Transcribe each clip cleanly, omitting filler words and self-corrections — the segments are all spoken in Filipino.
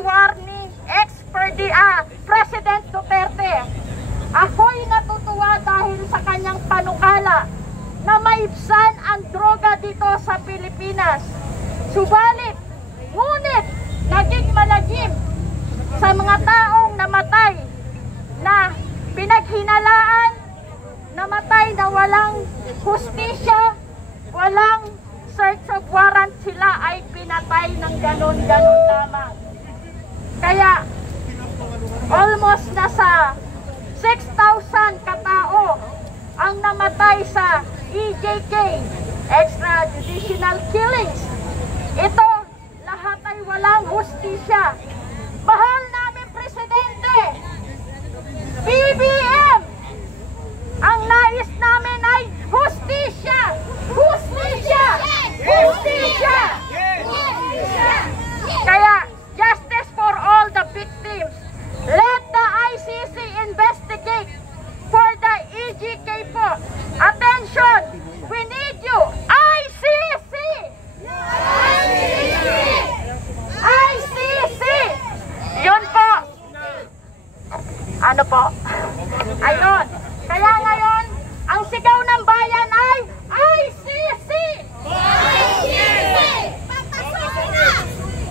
war ni President Duterte. Ako'y natutuwa dahil sa kanyang panukala na maibsan ang droga dito sa Pilipinas. Subalit, ngunit naging malagim sa mga taong namatay na pinaghinalaan, namatay na walang hustisya, walang search of warrant, sila ay pinatay ng ganon-ganon lamang. Kaya almost nasa 6,000 katao ang namatay sa EJK, extrajudicial killings. Ito, lahat ay walang hustisya. Mahal namin Presidente, BBM, ang nais namin ay hustisya! Hustisya! Hustisya! Kaya, justice for all the victims. Let the ICC investigate for the EJK po. Attention! We need you! ICC! ICC! ICC! Yun po. Ano po? Ayun. Kaya ngayon, ang sigaw ng bayan ay ICC! ICC! Papasukin na!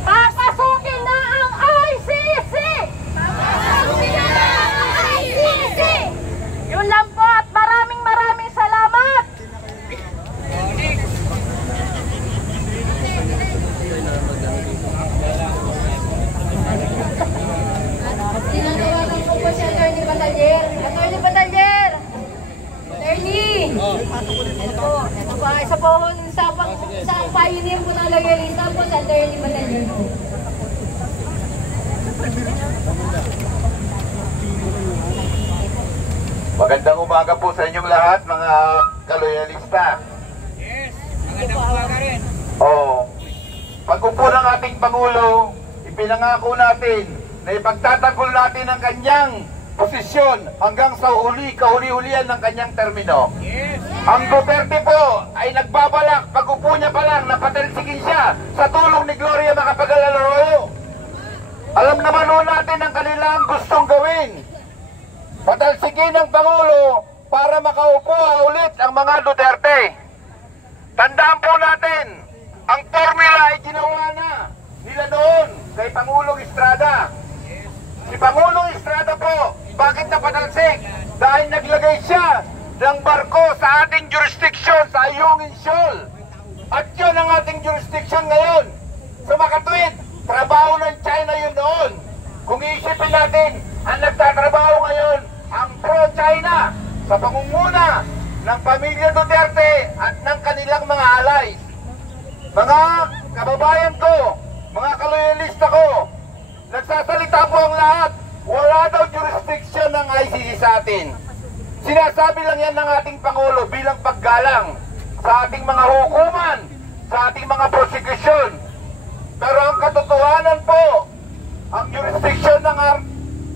Papasukin na ang ICC! Papasukin na ang ICC! Yun lang po at maraming salamat! Tinatawagan ko po si Atty. Batalyer. Atty. Batalyer! Attorney! Ito po, isa po sa pioneer po ng loyalista po sa Atty. Batalyer po. Magandang umaga po sa inyong lahat, mga kaloyalista. Yes, magandang umaga rin. Pag-upo ng ating Pangulo, ipinangako natin na ipagtatanggol natin ang kanyang posisyon hanggang sa kahuli-hulihan ng kanyang termino. Yes. Ang Duterte po ay nagbabalak, pag-upo niya pa lang, napatalsigin siya sa tulong ni Gloria Macapagal-Arroyo. Alam naman ho natin ang kanilang gustong gawin. Patalsigin ng Pangulo para makaupo ulit ang mga Duterte. Tandaan po natin, ang formula ay ginawa na nila noon kay Pangulong Estrada. Si Pangulong Estrada po, bakit napatalsik? Dahil naglagay siya ng barko sa ating jurisdiction sa Ayungin Shoal. At yun ang ating jurisdiction ngayon. Sa makatuwid, trabaho ng China yun noon. Kung iisipin natin, ang nagtatrabaho ngayon, ang pro-China sa pangunguna ng pamilya Duterte at ng kanilang mga alay. Mga kababayan ko, mga kaloyalista ko, nagsasalita po ang lahat, wala daw jurisdiction ng ICC sa atin. Sinasabi lang yan ng ating Pangulo bilang paggalang sa ating mga hukuman, sa ating mga prosecution. Pero ang katotohanan po, ang jurisdiction ng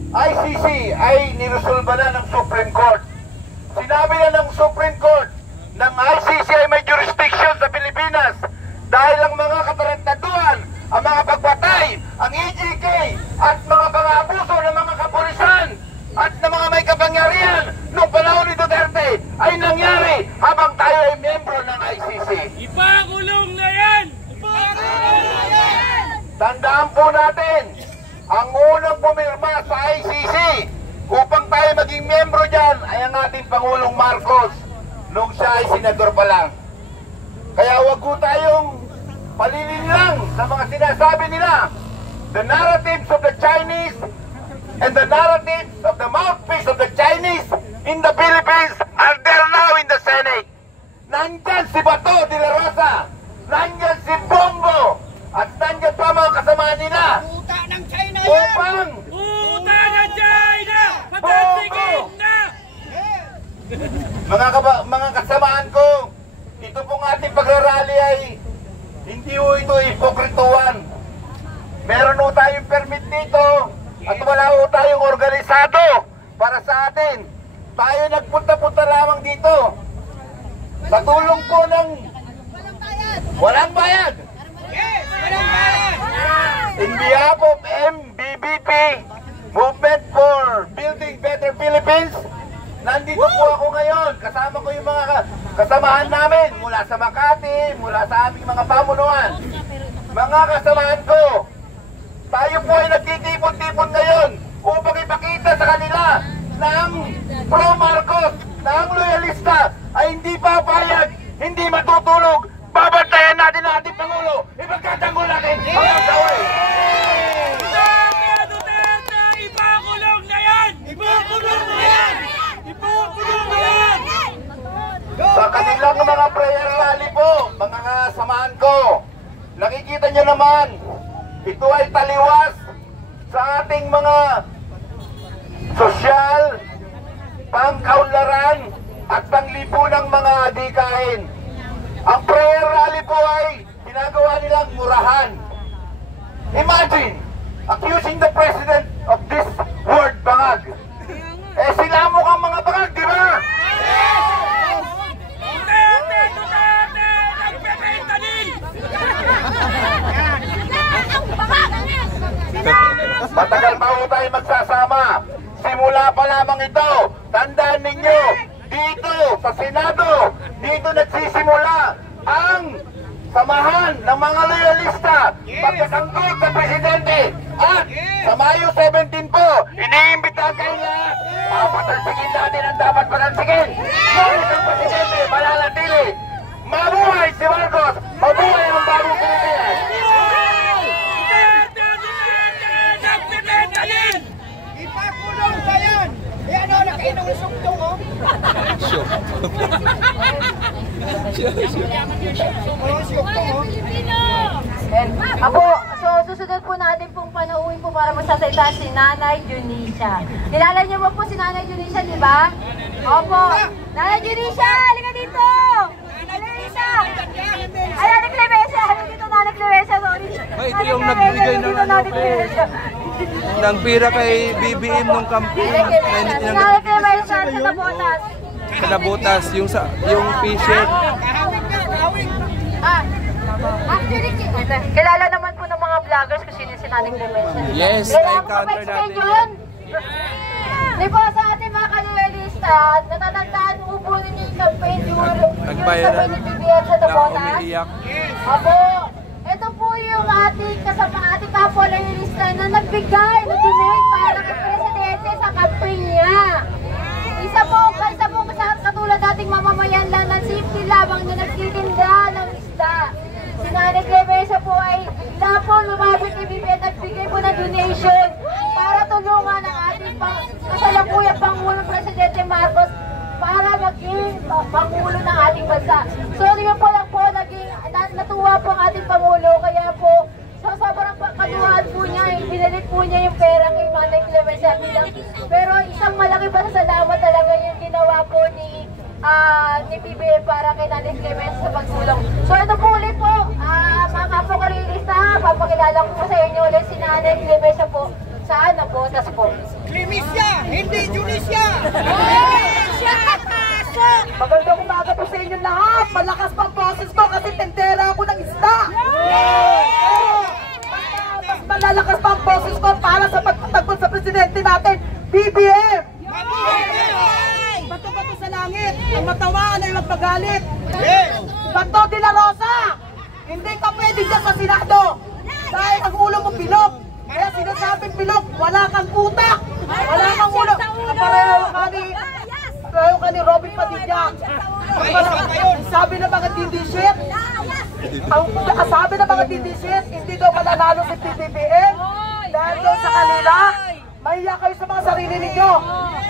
ICC ay niresolba na ng Supreme Court. Sinabi na ng Supreme Court ng ICC ay may jurisdiction sa Pilipinas dahil ang mga katarantaduhan, ang mga pagpatay, ang EJK at mga pang-aabuso ng mga kapulisan at ng mga may kapangyarihan noong panahon ni Duterte ay nangyari habang tayo ay miyembro ng ICC. Ipakulong na yan! Ipakulong na yan! Tandaan po natin, ang unang pumirma sa ICC upang tayo maging miyembro dyan ay ang ating Pangulong Marcos nung siya ay senador pa lang. Kaya wag po tayong palilin lang sa mga sinasabi nila. The narratives of the Chinese and the narratives of the mouthpiece of the Chinese in the Philippines are there now in the Senate. Nandyan si Bato de la Rosa, nandyan si Bongo, at nandyan pa mga kasama nila. Puta ng China yan! Upang Puta ng China! Patalsigin na! mga kasamaan ko, ito pong ating pagrarally ay hindi ho ito hipokrituan. Meron ho tayong permit dito at wala ho tayong organisado para sa atin. Tayo nagpunta-punta lamang dito. Sa tulong po ng walang bayad. Yes! Walang bayad! In behalf of Philippines. Nandito po ako ngayon. Kasama ko yung mga kasamahan namin mula sa Makati, mula sa aming mga pamunuan. Mga kasamahan ko, tayo po ay nagtitipon-tipon ngayon upang ipakita sa kanila ng pro-Marcos, na ang loyalista ay hindi papayag, hindi matutulog. Babantayan natin ang ating Pangulo. Ipagkatanggol natin ang gawin. Duterte! Ipakulong na yan! Ipakulong na yan! Ipakulong na yan! Sa kanilang mga prayer rally po, mga kasamahan ko, nakikita nyo naman, ito ay taliwas sa ating mga sosyal, pangkaunlaran at panglipunang mga adikain. Ang prayer rally po ay ginagawa nilang murahan. Imagine, accusing the president of this word bangag. Eh sila mukhang mga bangag, di ba? Duterte! Duterte! Nagpepenta din! Matagal pa ho tayo magsasama. Simula pa lamang ito. Tandaan ninyo, dito sa Senado, dito nagsisimula ang samahan ng mga loyalista pagkasanggol sa Presidente. At sa Mayo 17 po, iniimbitahan kayo lahat. Papatalsigin natin ang dapat patalsigin. Ngunit ang Presidente mananatili. Mabuhay si Marcos! Mabuhay ang bagong Pilipinas! Duterte! Duterte! Nagpepenta din! Ipakulong ba yan? Eh ano, nakainom ng suktong, oh? Apo, so susunod po natin pong panauhin po para magsasalita si Nanay Junisha. Kilala niyo ba po si Nanay Junisha, di ba? Opo. Nanay Junisha, halika dito! Halika! Ayan, Clemencia! Halika dito, Nanay Clemencia, sorry. Ay, ito yung nagbigay ng ano, ng pira kay BBM nung campaign. Si Nanay Clemencia sa Nabotas. Sa Nabotas, yung p-shirt. Actually, kilala naman po ng mga vloggers kung sino si Nanay Clemencia. Yes, na-encounter natin. Di ba sa ating mga kanuelista, natatandaan mo po ninyo yung campaign Nagbayaran sa BBM sa na Nabotas? umiiyak. Opo, ito po yung ating kasama ating kapwa-loyalista na nagbigay, nag-donate para kay Presidente sa campaign niya. Isa po katulad dating mamamayan lang ng safety lamang na nagtitinda ng isda. Si Nanay Clemencia po ay po lumabit kay BBM at nagbigay po ng donation para tulungan ang ating kasalukuyang Pangulong Presidente Marcos para maging Pangulo ng ating bansa. So yun po lang po, natuwa po ang ating Pangulo, kaya po sa sobrang kanuhan po niya, binalit po niya yung pera kay Nanay Clemencia bilang. Pero isang malaki pa na salamat talaga yung ginawa po ni BBM para kay Nanay Clemencia sa pagsulong. So ito po ulit po, mga kapwa-loyalista, papakilala ko po sa inyo ulit si Nanay Clemencia po sa Nabotas po. Clemencia, hindi Junisha! Magandang umaga po sa inyo lahat. Malakas pa ang boses ko kasi tendera ako ng isda. Mas malalakas pa ang boses ko para sa pagtatanggol sa presidente natin, BBM. Bato-bato sa langit, ang matawaan ay magpagalit. Bato de la Rosa, hindi ka pwede dyan sa Senado dahil ang ulo mo bilog. Kaya sinasabing bilog, wala kang utak, wala kang ulo. Pareho ka ni Robin Padilla. Sabi ng mga DD-shit, sabi ng mga DD-shit, hindi daw mananalo si BBM dahil daw sa kanila, mahiya kayo sa mga sarili ninyo.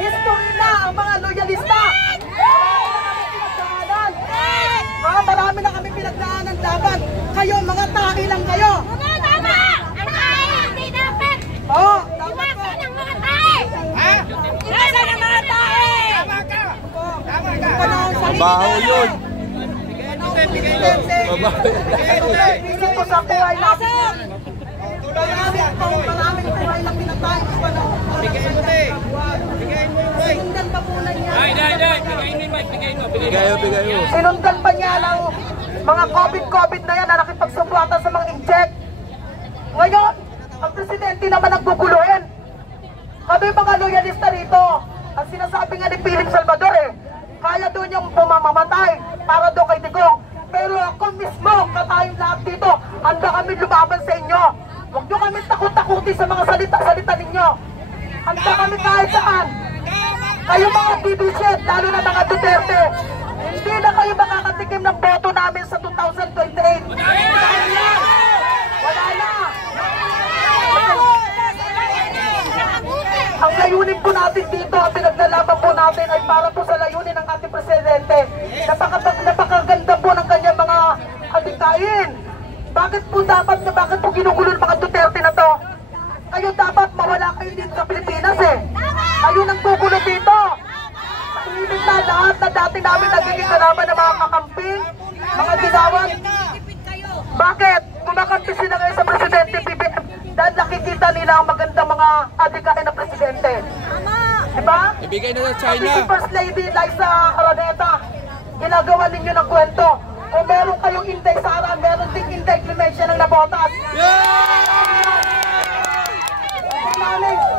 History na ang mga loyalista. Marami na kami pinagdaanan laban. Kayo, mga tahi lang kayo. Tama! Ang tae! Hindi dapat! Oo, Iwasan ang mga tae! Iwasan ang mga tae! Baho yun. Isip ko sa buhay natin. Maraming buhay na pinatay. Sinundan pa po na niya. Bigay mo. Sinundan pa niya ng mga COVID na yan na nakipagsumbatan sa mga inject. Ngayon, ang presidente naman nagbubuluhin. Kami mga loyalista rito, Ang sinasabi nga ni Philip Salvador kaya doon yung pumamamatay para doon kay Digong. Pero ako mismo, katayong lahat dito, handa kami lumaban sa inyo. Huwag nyo kami takot-takuti sa mga salita-salita ninyo. Handa kami kahit saan. Kayo mga BBCet, lalo na mga Duterte, hindi na kayo makakatikim ng boto namin sa 2028. Wala na. Ang layunin po natin dito, ang pinaglalaban po natin ay para po sa layunin ng ating presidente. Napakaganda po ng kanyang mga adikain. Bakit po ginugulo ng mga Duterte na to? Kayo dapat mawala kayo dito sa Pilipinas Kayo nang gugulo dito. Tahimik na lahat na dati namin nagiging kalaban ng mga kakamping, mga ginawan. Bakit? Kumakampi sila ngayon sa Presidente BBM dahil nakikita nila ang magandang mga adikain na Presidente. Diba? Ibigay na sa China. Si First Lady Liza Araneta, ginagawa ninyo ng kwento. Kung meron kayong Inday Sara, meron ding Inday Clemencia ng Nabotas.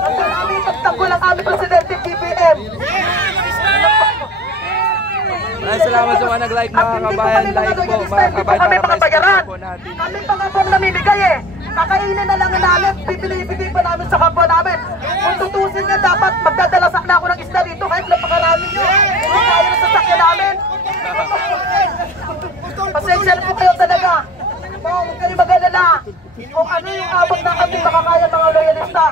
Ang namin pagtanggol ang aming Presidente BBM. Maraming salamat sa mga nag-like mga kabayan. Like po mga kabayan para ma-stop po natin. Kami pa nga pong namimigay Kakainin na lang namin, bibili-bigay pa namin sa kapwa namin. Kung tutusin nga dapat, magdadala sana ako ng isda dito kahit napakarami nyo. Hindi kaya na sasakyan namin. Pasensya na po kayo talaga. Huwag kayo mag-alala. Kung ano yung abot na kami makakaya mga loyalista,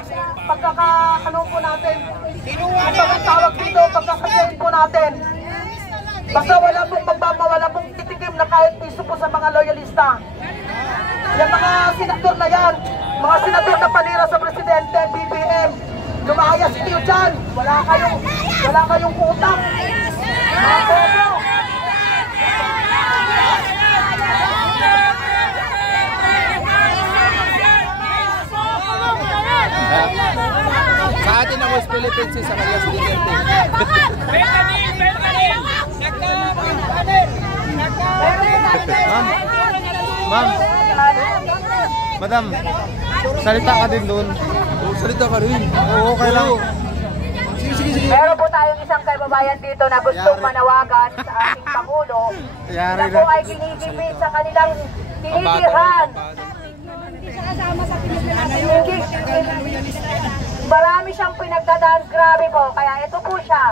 pagkaka-ano po natin, pagkakatawag dito, pagkakasayin po natin. Basta wala pong magmamawala pong titikim na kahit piso po sa mga loyalista. Yung mga senador na yan, mga senador na panira sa Presidente, BBM, lumayas kayo dyan. Wala kayong utang. Mga bobo. Sa atin ang West Philippines, sa kanila si Duterte. Ma'am, madam, salita ka din doon. Salita ka rin. Oo, okay lang. Meron po tayong isang kaibabayan dito na gustong manawagan sa ating Pangulo na po ay kinigipit sa kanilang tinitirhan. Marami siyang pinagdadaan, grabe po. Kaya ito po siya.